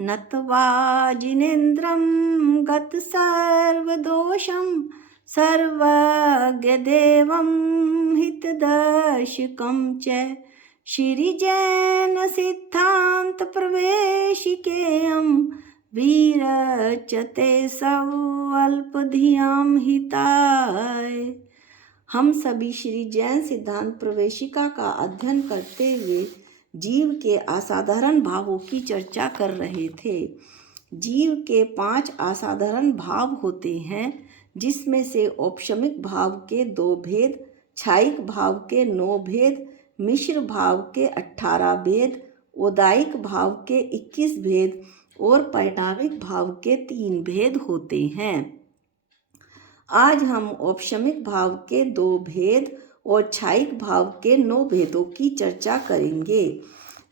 नत्वा जिनेन्द्रं गतसर्वदोषं सर्वज्ञदेवं हितदर्शकं च श्रीजैनसिद्धान्तप्रवेशिकेयं विरचते स्वल्पधियां हिताय। हम सभी श्री जैन सिद्धांत प्रवेशिका का अध्ययन करते हुए जीव के असाधारण भावों की चर्चा कर रहे थे। जीव के 5 असाधारण भाव होते हैं, जिसमें से औपशमिक भाव के 2 भेद, क्षायिक भाव के 9 भेद, मिश्र भाव के 18 भेद, औदायिक भाव के 21 भेद और परिणामिक भाव के 3 भेद होते हैं। आज हम औपशमिक भाव के 2 भेद और क्षायिक भाव के 9 भेदों की चर्चा करेंगे।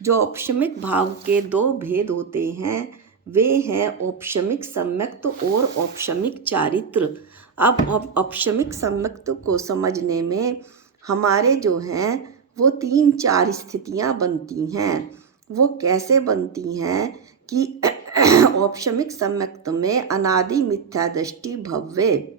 जो औपशमिक भाव के 2 भेद होते हैं वे हैं औपशमिक सम्यक्त और औपशमिक चारित्र। अब औपशमिक सम्यक्त को समझने में हमारे जो हैं वो 3-4 स्थितियां बनती हैं। वो कैसे बनती हैं कि औपशमिक सम्यक्त में अनादि मिथ्या दृष्टि भव्य।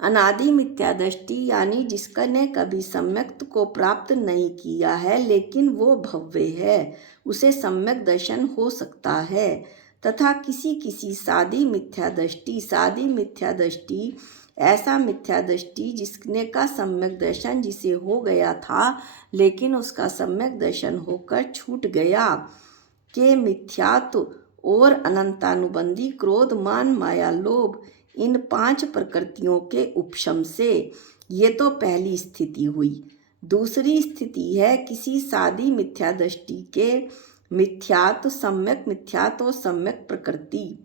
अनादि मिथ्या दृष्टि यानी जिसने कभी सम्यक्त को प्राप्त नहीं किया है लेकिन वो भव्य है, उसे सम्यक दर्शन हो सकता है। तथा किसी सादी मिथ्या दृष्टि ऐसा मिथ्या दृष्टि जिसने का सम्यक दर्शन जिसे हो गया था लेकिन उसका सम्यक दर्शन होकर छूट गया के मिथ्यात्व और अनंतानुबंधी क्रोध मान माया लोभ, इन 5 प्रकृतियों के उपशम से। ये तो पहली स्थिति हुई। दूसरी स्थिति है किसी सादी मिथ्या दृष्टि के मिथ्यात्व, सम्यक मिथ्यात्व और सम्यक प्रकृति।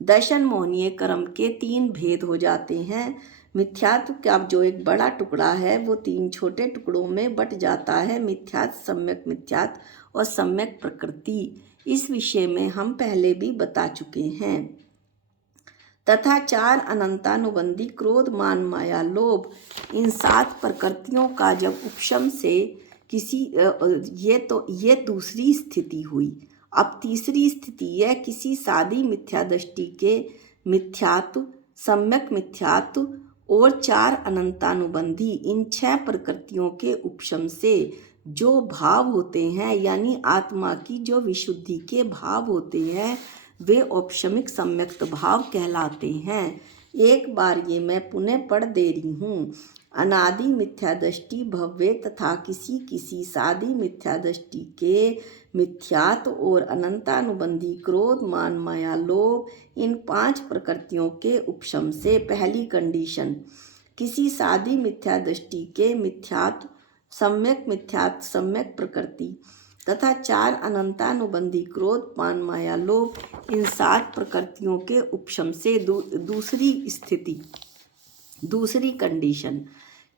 दर्शन मोहनीय कर्म के 3 भेद हो जाते हैं। मिथ्यात्व का जो एक बड़ा टुकड़ा है वो 3 छोटे टुकड़ों में बट जाता है, मिथ्यात्व, सम्यक मिथ्यात्व और सम्यक प्रकृति। इस विषय में हम पहले भी बता चुके हैं। तथा 4 अनंतानुबंधी क्रोध मान माया लोभ, इन 7 प्रकृतियों का जब उपशम से किसी ये दूसरी स्थिति हुई। अब तीसरी स्थिति है किसी सादी मिथ्या दृष्टि के मिथ्यात्व, सम्यक मिथ्यात्व और 4 अनंतानुबंधी, इन 6 प्रकृतियों के उपशम से जो भाव होते हैं यानी आत्मा की जो विशुद्धि के भाव होते हैं वे औपशमिक सम्यक्त भाव कहलाते हैं। एक बार ये मैं पुनः पढ़ दे रही हूँ। अनादि मिथ्या दृष्टि भव्य तथा किसी सादी मिथ्या दृष्टि के मिथ्यात्व और अनंतानुबंधी क्रोध मान माया लोभ, इन 5 प्रकृतियों के उपशम से। पहली कंडीशन, किसी सादी मिथ्या दृष्टि के मिथ्यात्व, सम्यक मिथ्यात्व, सम्यक प्रकृति तथा 4 अनंतानुबंधी क्रोध मान माया लोभ, इन 7 प्रकृतियों के उपशम से। दूसरी स्थिति, दूसरी कंडीशन,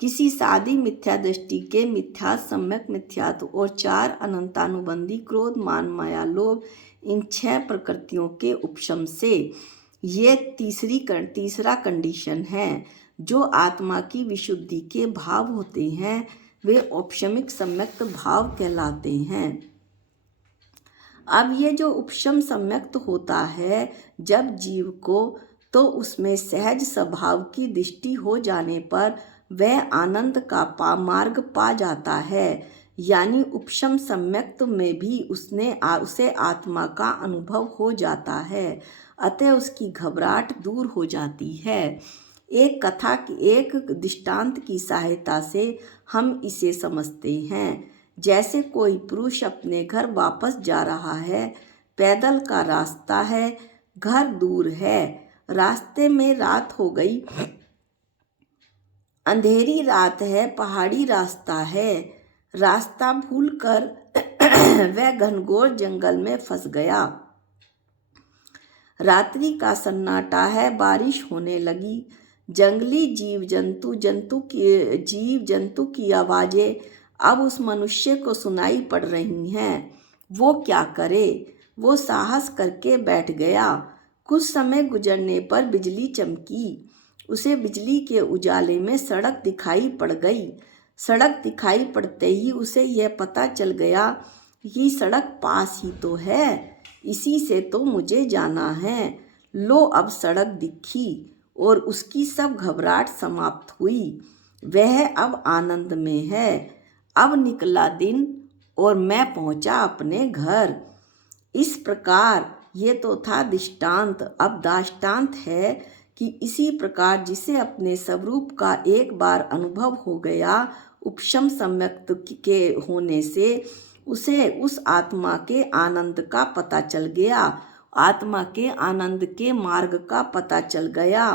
किसी सादी मिथ्या दृष्टि के मिथ्यात्व, सम्यक मिथ्यात्व और 4 अनंतानुबंधी क्रोध मान माया लोभ, इन 6 प्रकृतियों के उपशम से। ये तीसरा कंडीशन है। जो आत्मा की विशुद्धि के भाव होते हैं वे औपशमिक सम्यक्त भाव कहलाते हैं। अब ये जो उपशम सम्यक्त होता है जब जीव को, तो उसमें सहज स्वभाव की दृष्टि हो जाने पर वह आनंद का मार्ग पा जाता है। यानी उपशम सम्यक्त में भी उसे आत्मा का अनुभव हो जाता है, अतः उसकी घबराहट दूर हो जाती है। एक कथा की एक दृष्टांत की सहायता से हम इसे समझते हैं। जैसे कोई पुरुष अपने घर वापस जा रहा है, पैदल का रास्ता है, घर दूर है, रास्ते में रात हो गई, अंधेरी रात है, पहाड़ी रास्ता है, रास्ता भूलकर वह घनघोर जंगल में फंस गया। रात्रि का सन्नाटा है, बारिश होने लगी, जंगली जीव जंतु की आवाज़ें अब उस मनुष्य को सुनाई पड़ रही हैं। वो क्या करे? वो साहस करके बैठ गया। कुछ समय गुजरने पर बिजली चमकी। उसे बिजली के उजाले में सड़क दिखाई पड़ गई। सड़क दिखाई पड़ते ही उसे यह पता चल गया कि सड़क पास ही तो है। इसी से तो मुझे जाना है। लो अब सड़क दिखी और उसकी सब घबराहट समाप्त हुई। वह अब आनंद में है। अब निकला दिन और मैं पहुंचा अपने घर। इस प्रकार ये तो था दृष्टांत। अब दाष्टांत है कि इसी प्रकार जिसे अपने स्वरूप का एक बार अनुभव हो गया, उपशम सम्यक के होने से उसे उस आत्मा के आनंद का पता चल गया, आत्मा के आनंद के मार्ग का पता चल गया।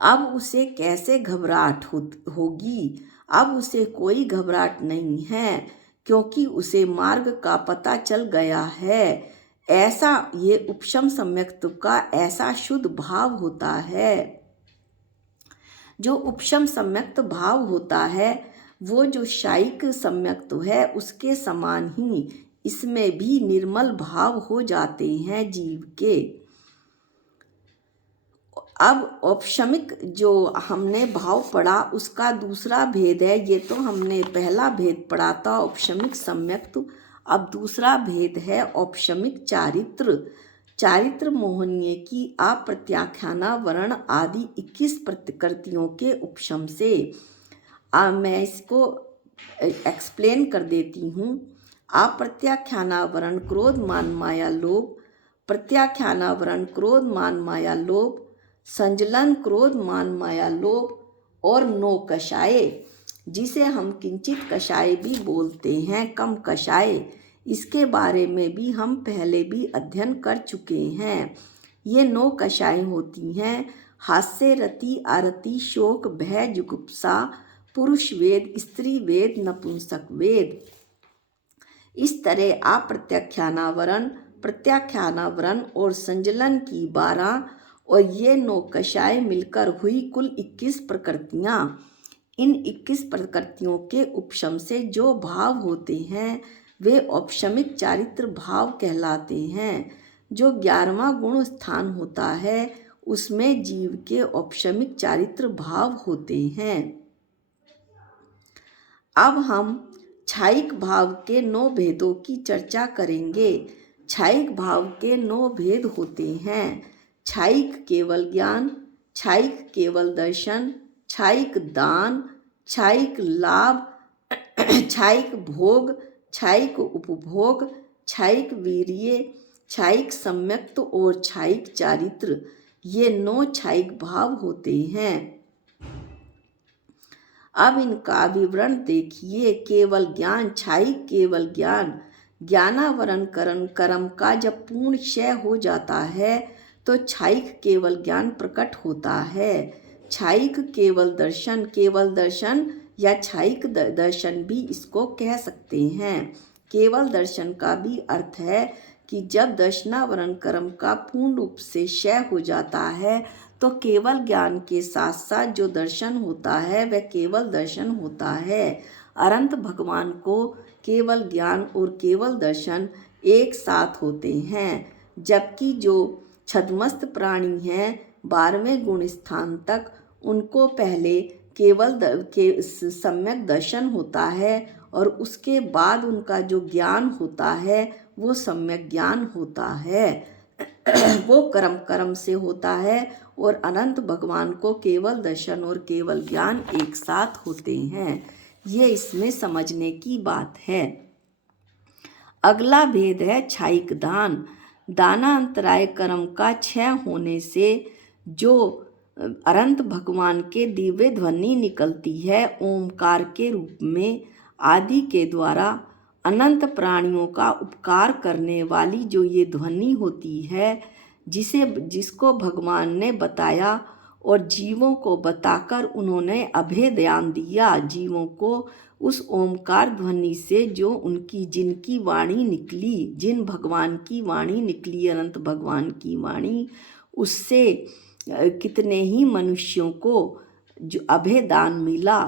अब उसे कैसे घबराहट होगी? अब उसे कोई घबराहट नहीं है, क्योंकि उसे मार्ग का पता चल गया है। ऐसा ये उपशम सम्यक्त्व का ऐसा शुद्ध भाव होता है। जो उपशम सम्यक्त भाव होता है वो जो शायिक सम्यक्त्व है उसके समान ही इसमें भी निर्मल भाव हो जाते हैं जीव के। अब औपशमिक जो हमने भाव पढ़ा उसका दूसरा भेद है। ये तो हमने पहला भेद पढ़ा था औपशमिक सम्यक्त्व। अब दूसरा भेद है औपशमिक चारित्र। चारित्र मोहनीय की अप्रत्याख्याना वर्ण आदि 21 प्रकृतियों के उपशम से। मैं इसको एक्सप्लेन कर देती हूँ। अप्रत्याख्याना वर्ण क्रोध मान माया लोभ, प्रत्याख्याना वर्ण क्रोध मान माया लोभ, संजलन क्रोध मान माया लोभ और नो कषाय, जिसे हम किंचित कषाय भी बोलते हैं, कम कषाय। इसके बारे में भी हम पहले भी अध्ययन कर चुके हैं। ये 9 कषाय होती हैं: हास्य, रति, आरति, शोक, भय, जुगुप्सा, पुरुष वेद, स्त्री वेद, नपुंसक वेद। इस तरह अप्रत्याख्यानावरण, प्रत्याख्यानावरण और संजलन की 12 और ये 9 कषाय मिलकर हुई कुल 21 प्रकृतियाँ। इन 21 प्रकृतियों के उपशम से जो भाव होते हैं वे औपशमिक चारित्र भाव कहलाते हैं। जो 11वां गुण स्थान होता है उसमें जीव के औपशमिक चारित्र भाव होते हैं। अब हम छायिक भाव के 9 भेदों की चर्चा करेंगे। छायिक भाव के 9 भेद होते हैं: छायिक केवल ज्ञान, छायिक केवल दर्शन, छायिक दान, छायिक लाभ, छायिक भोग, छायिक उपभोग, छायिक वीर्य, छायिक सम्यक्त और छायिक चारित्र। ये 9 छायिक भाव होते हैं। अब इनका विवरण देखिए। केवल ज्ञान, छायिक केवल ज्ञान। ज्ञानावरण कर्म का जब पूर्ण क्षय हो जाता है तो छायिक केवल ज्ञान प्रकट होता है। छायिक केवल दर्शन, केवल दर्शन या छायिक दर्शन भी इसको कह सकते हैं। केवल दर्शन का भी अर्थ है कि जब दर्शनावरण कर्म का पूर्ण रूप से क्षय हो जाता है तो केवल ज्ञान के साथ साथ जो दर्शन होता है वह केवल दर्शन होता है। अनंत भगवान को केवल ज्ञान और केवल दर्शन एक साथ होते हैं, जबकि जो छद्मस्त प्राणी हैं 12वें गुण स्थान तक उनको पहले केवल सम्यक दर्शन होता है और उसके बाद उनका जो ज्ञान होता है वो सम्यक ज्ञान होता है। वो कर्म से होता है और अनंत भगवान को केवल दर्शन और केवल ज्ञान एक साथ होते हैं। ये इसमें समझने की बात है। अगला भेद है छायिक दान। दानांतराय कर्म का क्षय होने से जो अनंत भगवान के दिव्य ध्वनि निकलती है ओमकार के रूप में, आदि के द्वारा अनंत प्राणियों का उपकार करने वाली जो ये ध्वनि होती है, जिसको भगवान ने बताया और जीवों को बताकर उन्होंने अभय ज्ञान दिया। जीवों को उस ओमकार ध्वनि से जो उनकी जिनकी वाणी निकली, जिन भगवान की वाणी निकली, अनंत भगवान की वाणी, उससे कितने ही मनुष्यों को जो अभयदान मिला।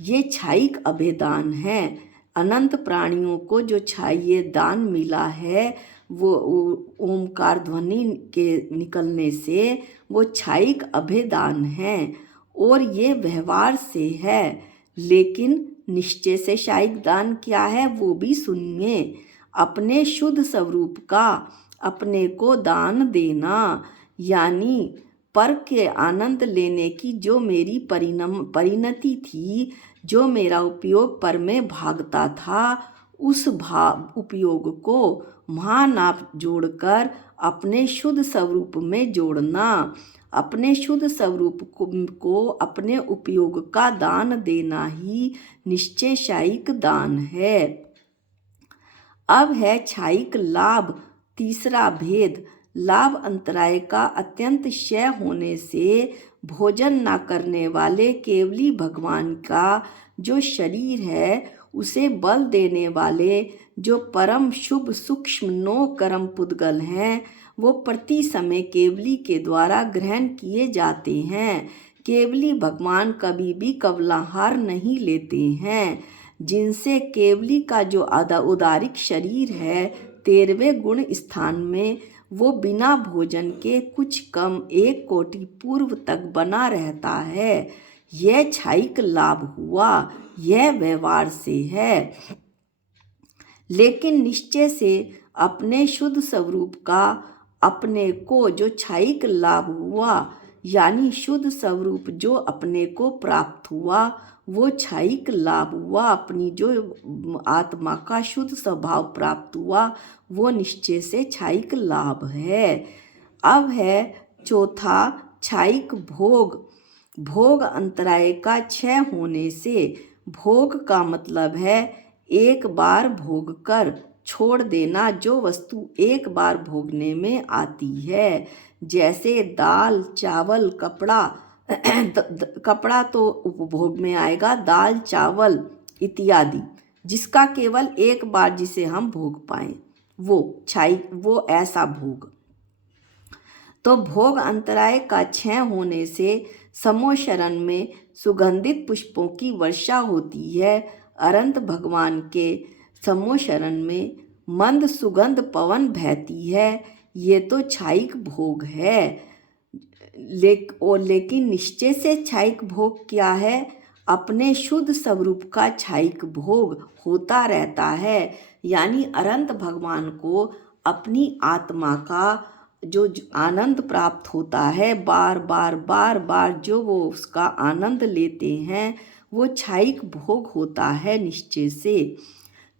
ये छायिक अभयदान है। अनंत प्राणियों को जो छायिक दान मिला है वो ओमकार ध्वनि के निकलने से वो छायिक अभयदान है और ये व्यवहार से है। लेकिन निश्चय से छायिक दान क्या है वो भी सुनिए। अपने शुद्ध स्वरूप का अपने को दान देना, यानी पर के आनंद लेने की जो मेरी परिणति थी, जो मेरा उपयोग पर में भागता था, उस उपयोग को महानाप जोड़कर अपने शुद्ध स्वरूप में जोड़ना, अपने शुद्ध स्वरूप को अपने उपयोग का दान देना ही निश्चय शायिक दान है। अब है क्षयिक लाभ। तीसरा भेद, लाभ अंतराय का अत्यंत क्षय होने से भोजन न करने वाले केवली भगवान का जो शरीर है, उसे बल देने वाले जो परम शुभ सूक्ष्म 9 कर्म पुद्गल हैं, वो प्रति समय केवली के द्वारा ग्रहण किए जाते हैं। केवली भगवान कभी भी कवलाहार नहीं लेते हैं, जिनसे केवली का जो उदारिक शरीर है 13वें गुण स्थान में वो बिना भोजन के कुछ कम 1 कोटि पूर्व तक बना रहता है। यह क्षयिक लाभ हुआ, यह व्यवहार से है। लेकिन निश्चय से अपने शुद्ध स्वरूप का अपने को जो क्षयिक लाभ हुआ, यानी शुद्ध स्वरूप जो अपने को प्राप्त हुआ, वो क्षयिक लाभ हुआ। अपनी जो आत्मा का शुद्ध स्वभाव प्राप्त हुआ, वो निश्चय से क्षयिक लाभ है। अब है चौथा क्षयिक भोग। भोग अंतराय का क्षय होने से, भोग का मतलब है एक बार भोग कर छोड़ देना, जो वस्तु एक बार भोगने में आती है, जैसे दाल, चावल, कपड़ा। कपड़ा तो उपभोग में आएगा, दाल, चावल इत्यादि, जिसका केवल एक बार जिसे हम भोग पाएं, वो ऐसा भोग। तो भोग अंतराय का क्षय होने से समोशरण में सुगंधित पुष्पों की वर्षा होती है। अनंत भगवान के समोशरण में मंद सुगंध पवन बहती है। ये तो क्षयिक भोग है। लेकिन निश्चय से क्षयिक भोग क्या है? अपने शुद्ध स्वरूप का क्षयिक भोग होता रहता है, यानी अनंत भगवान को अपनी आत्मा का जो आनंद प्राप्त होता है, बार बार जो वो उसका आनंद लेते हैं, वो क्षयिक भोग होता है निश्चय से।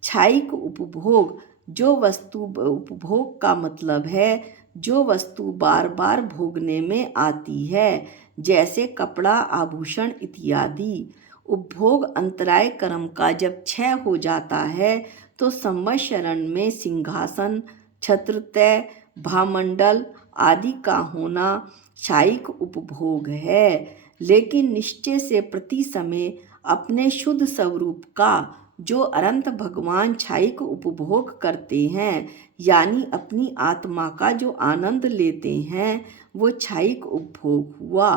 क्षयिक उपभोग, जो वस्तु, उपभोग का मतलब है जो वस्तु बार बार भोगने में आती है, जैसे कपड़ा, आभूषण इत्यादि। उपभोग अंतराय कर्म का जब क्षय हो जाता है तो संवत्सरण में सिंहासन, छत्रतय, भामंडल आदि का होना क्षयिक उपभोग है। लेकिन निश्चय से प्रति समय अपने शुद्ध स्वरूप का जो अनंत भगवान क्षयिक उपभोग करते हैं, यानी अपनी आत्मा का जो आनंद लेते हैं, वो क्षयिक उपभोग हुआ।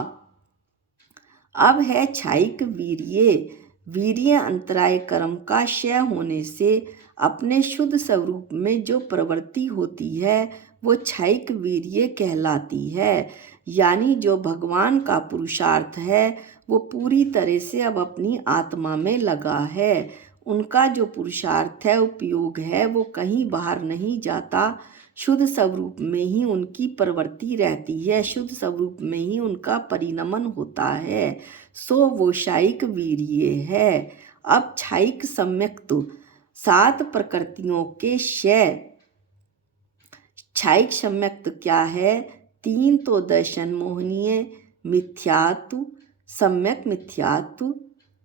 अब है क्षयिक वीर्य। वीर्य अंतराय कर्म का क्षय होने से अपने शुद्ध स्वरूप में जो प्रवृत्ति होती है, वो क्षयिक वीर्य कहलाती है। यानी जो भगवान का पुरुषार्थ है, वो पूरी तरह से अब अपनी आत्मा में लगा है। उनका जो पुरुषार्थ है, उपयोग है, वो कहीं बाहर नहीं जाता। शुद्ध स्वरूप में ही उनकी प्रवृत्ति रहती है, शुद्ध स्वरूप में ही उनका परिणमन होता है। सो वो क्षयिक वीर्य है। अब क्षयिक सम्यक्त 7 प्रकृतियों के क्षय। क्षयिक सम्यक्त क्या है? 3 तो दर्शन मोहनीय, मिथ्यात्व, सम्यक मिथ्यात्व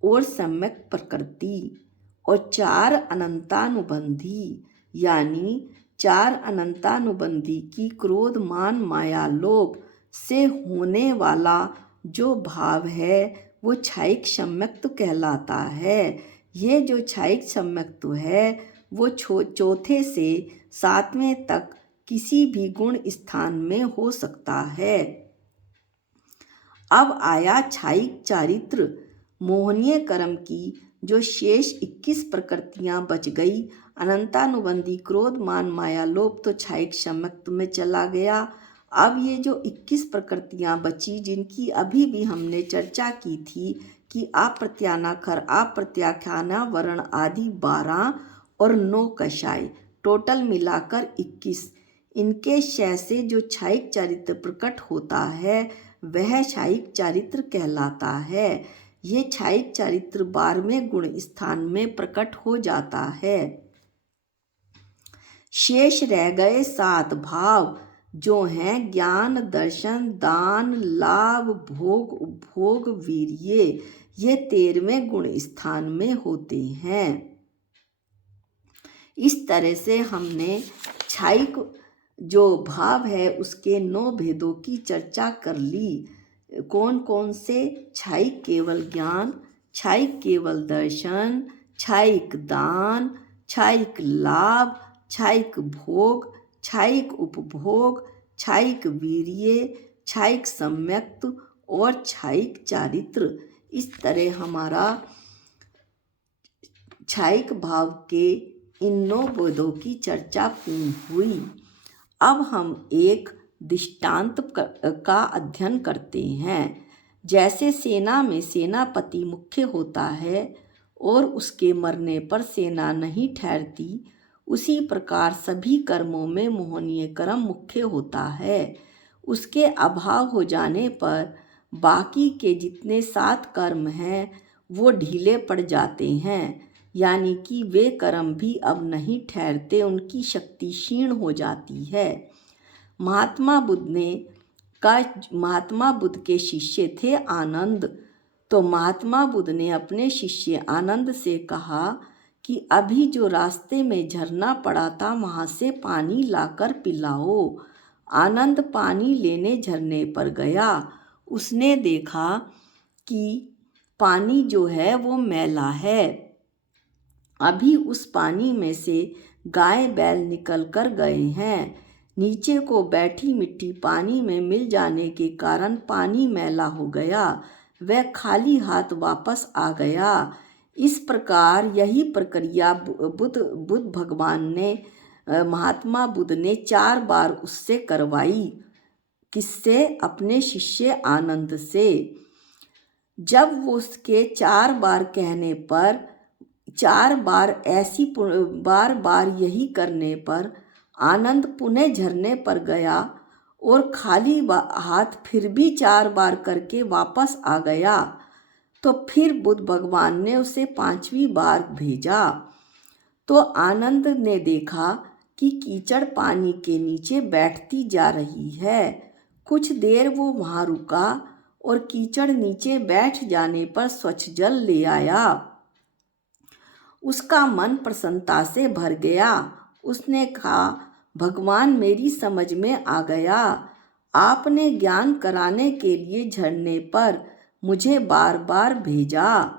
और सम्यक प्रकृति, और 4 अनंतानुबंधी, यानी 4 अनंतानुबंधी की क्रोध, मान, माया, लोभ से होने वाला जो भाव है, वो क्षयिक सम्यक्त कहलाता है। ये जो क्षयिक सम्यक्त है, वो चौथे से 7वें तक किसी भी गुण स्थान में हो सकता है। अब आया क्षयिक चारित्र। मोहनीय कर्म की जो शेष 21 प्रकृतियां बच गई, अनंतानुबंधी, क्रोध, मान, माया, लोभ तो क्षयिक सम्यक्त में चला गया। अब ये जो 21 प्रकृतियां बची, जिनकी अभी भी हमने चर्चा की थी कि अप्रत्यानाखर, अप्रत्याख्याना, वर्ण आदि 12 और 9 कषाय, टोटल मिलाकर 21। इनके क्षय से जो क्षयिक चरित्र प्रकट होता है वह क्षयिक चरित्र कहलाता है। ये क्षयिक चरित्र 12वें गुण स्थान में प्रकट हो जाता है। शेष रह गए 7 भाव जो हैं ज्ञान, दर्शन, दान, लाभ, भोग, उपभोग, वीर्य। ये 13वें गुण स्थान में होते हैं। इस तरह से हमने क्षयिक जो भाव है उसके 9 भेदों की चर्चा कर ली। कौन कौन से? क्षयिक केवल ज्ञान, क्षयिक केवल दर्शन, क्षयिक दान, क्षयिक लाभ, क्षयिक भोग, क्षयिक उपभोग, क्षयिक वीर्य, क्षयिक सम्यक्त और क्षयिक चारित्र। इस तरह हमारा क्षयिक भाव के इन 9 भेदों की चर्चा पूर्ण हुई। अब हम एक दृष्टांत का अध्ययन करते हैं। जैसे सेना में सेनापति मुख्य होता है और उसके मरने पर सेना नहीं ठहरती, उसी प्रकार सभी कर्मों में मोहनीय कर्म मुख्य होता है। उसके अभाव हो जाने पर बाकी के जितने 7 कर्म हैं वो ढीले पड़ जाते हैं, यानी कि वे कर्म भी अब नहीं ठहरते, उनकी शक्ति क्षीण हो जाती है। महात्मा बुद्ध के शिष्य थे आनंद। तो महात्मा बुद्ध ने अपने शिष्य आनंद से कहा कि अभी जो रास्ते में झरना पड़ा था वहाँ से पानी लाकर पिलाओ। आनंद पानी लेने झरने पर गया। उसने देखा कि पानी जो है वो मैला है। अभी उस पानी में से गाय बैल निकल कर गए हैं। नीचे को बैठी मिट्टी पानी में मिल जाने के कारण पानी मैला हो गया। वह खाली हाथ वापस आ गया। इस प्रकार यही प्रक्रिया बुद्ध भगवान ने महात्मा बुद्ध ने 4 बार उससे करवाई। किससे? अपने शिष्य आनंद से। जब वो उसके 4 बार कहने पर 4 बार ऐसी बार बार यही करने पर आनंद पुनः झरने पर गया और खाली हाथ फिर भी 4 बार करके वापस आ गया। तो फिर बुद्ध भगवान ने उसे 5वीं बार भेजा। तो आनंद ने देखा कि कीचड़ पानी के नीचे बैठती जा रही है। कुछ देर वो वहाँ रुका और कीचड़ नीचे बैठ जाने पर स्वच्छ जल ले आया। उसका मन प्रसन्नता से भर गया। उसने कहा, भगवान मेरी समझ में आ गया। आपने ज्ञान कराने के लिए झरने पर मुझे बार बार भेजा।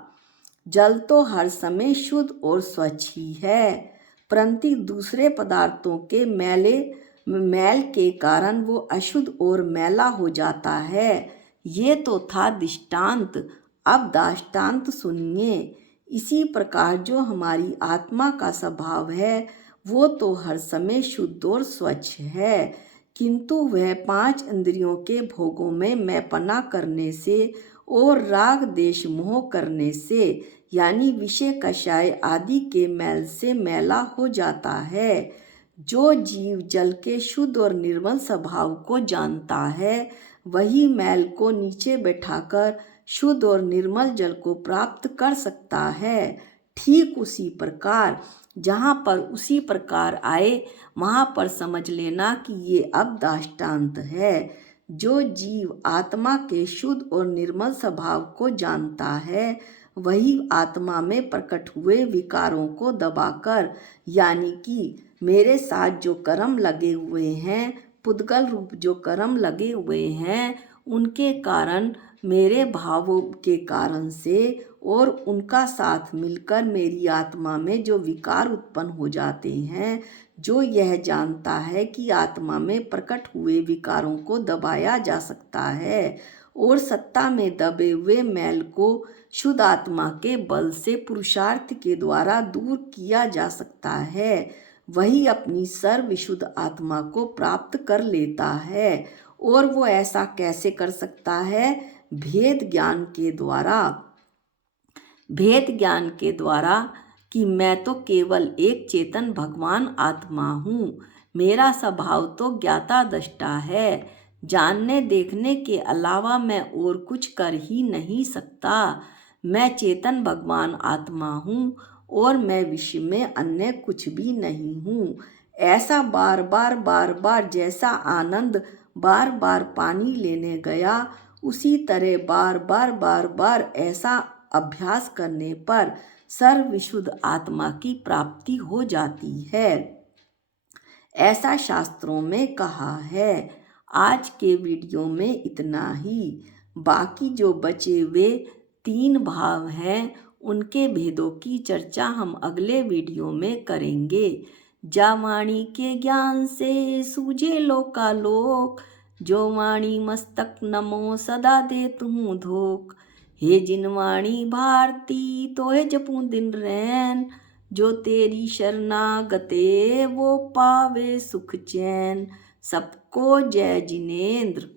जल तो हर समय शुद्ध और स्वच्छ ही है, परंतु दूसरे पदार्थों के मैल के कारण वो अशुद्ध और मैला हो जाता है। ये तो था दृष्टांत। अब दृष्टांत सुनिए। इसी प्रकार जो हमारी आत्मा का स्वभाव है वो तो हर समय शुद्ध और स्वच्छ है, किंतु वह 5 इंद्रियों के भोगों में मैपना करने से और राग देश मोह करने से यानी विषय कषाय आदि के मैल से मैला हो जाता है। जो जीव जल के शुद्ध और निर्मल स्वभाव को जानता है वही मैल को नीचे बैठाकर शुद्ध और निर्मल जल को प्राप्त कर सकता है। ठीक उसी प्रकार जहाँ पर उसी प्रकार आए वहाँ पर समझ लेना कि ये अब दृष्टांत है। जो जीव आत्मा के शुद्ध और निर्मल स्वभाव को जानता है वही आत्मा में प्रकट हुए विकारों को दबाकर, यानी कि मेरे साथ जो कर्म लगे हुए हैं, पुद्गल रूप जो कर्म लगे हुए हैं, उनके कारण मेरे भावों के कारण से और उनका साथ मिलकर मेरी आत्मा में जो विकार उत्पन्न हो जाते हैं, जो यह जानता है कि आत्मा में प्रकट हुए विकारों को दबाया जा सकता है और सत्ता में दबे हुए मैल को शुद्ध आत्मा के बल से पुरुषार्थ के द्वारा दूर किया जा सकता है, वही अपनी सर्वविशुद्ध आत्मा को प्राप्त कर लेता है। और वो ऐसा कैसे कर सकता है? भेद ज्ञान के द्वारा। भेद ज्ञान के द्वारा कि मैं तो केवल एक चेतन भगवान आत्मा हूँ। मेरा स्वभाव तो ज्ञाता दृष्टा है। जानने देखने के अलावा मैं और कुछ कर ही नहीं सकता। मैं चेतन भगवान आत्मा हूँ और मैं विश्व में अन्य कुछ भी नहीं हूँ। ऐसा बार बार जैसा आनंद बार बार पानी लेने गया, उसी तरह बार बार ऐसा अभ्यास करने पर सर्वविशुद्ध आत्मा की प्राप्ति हो जाती है। ऐसा शास्त्रों में कहा है। आज के वीडियो में इतना ही। बाकी जो बचे हुए 3 भाव हैं उनके भेदों की चर्चा हम अगले वीडियो में करेंगे। जा वाणी के ज्ञान से सूझे लोकालोक, जो वाणी मस्तक नमो सदा देतु हूँ धोख। हे जिन वाणी भारती तोहे जपूं दिन रैन, जो तेरी शरणागते वो पावे सुख चैन। सबको जय जिनेंद्र।